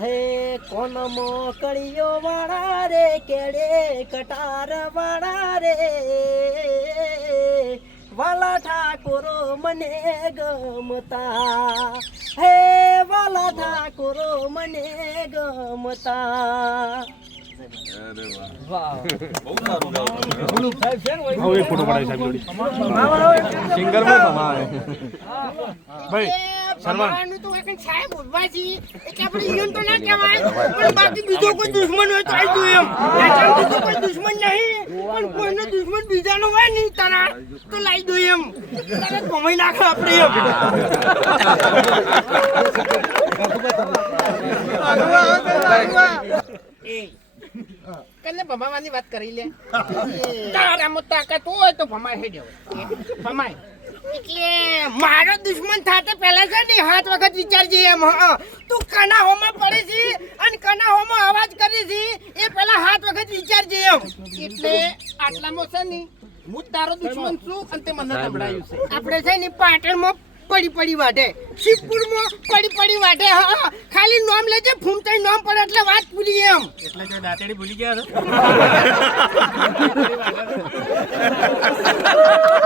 હે કોન મોકળિયો વાળા રે કેડે કટાર વાળા રે વાલા ઠાકોરો મને ગમતા હે વાલા ઠાકોરો મને ગમતા વાહ બહુ સારું ગાવ સાહેબ છે ને હવે ફોટો પડાવી સાહેબ જોડી સિંગર માં તમારે ભાઈ સરવાણનું તો એક સાહેબ ઉભવાજી એટલે આપણે ઈયોન તો ના કહેવાય પણ બાકી બીજો કોઈ દુશ્મન હોય તો આઈ દો એમ એચામ બીજો કોઈ દુશ્મન નહીં પણ કોઈનો દુશ્મન બીજાનો હોય નહીં તારા તો લાઈ દો એમ તારે કમાઈ નાખો આપણે એમ કને ભમાવાની વાત કરી લે તારામાં તાકાત હોય તો ભમાય હેડ્યો ભમાય એટલે મારો દુશ્મન થાતે પહેલા છે ને 7 વખત વિચારજે એમ તું કના હોમાં પડે છે અને કના હોમાં અવાજ કરે છે એ પહેલા 7 વખત વિચારજે એમ એટલે આટલામાં છે ને હું તારો દુશ્મન છું અને તે મને દબડાયું છે આપણે છે ને પાટણમાં પડી વાટે શિવપુરમાં પડી વાટે હા ખાલી નામ લેજે ફૂમતાઈ નામ પડે એટલે વાત ભૂલી એમ એટલે જો દાંતેડી ભૂલી ગયા છો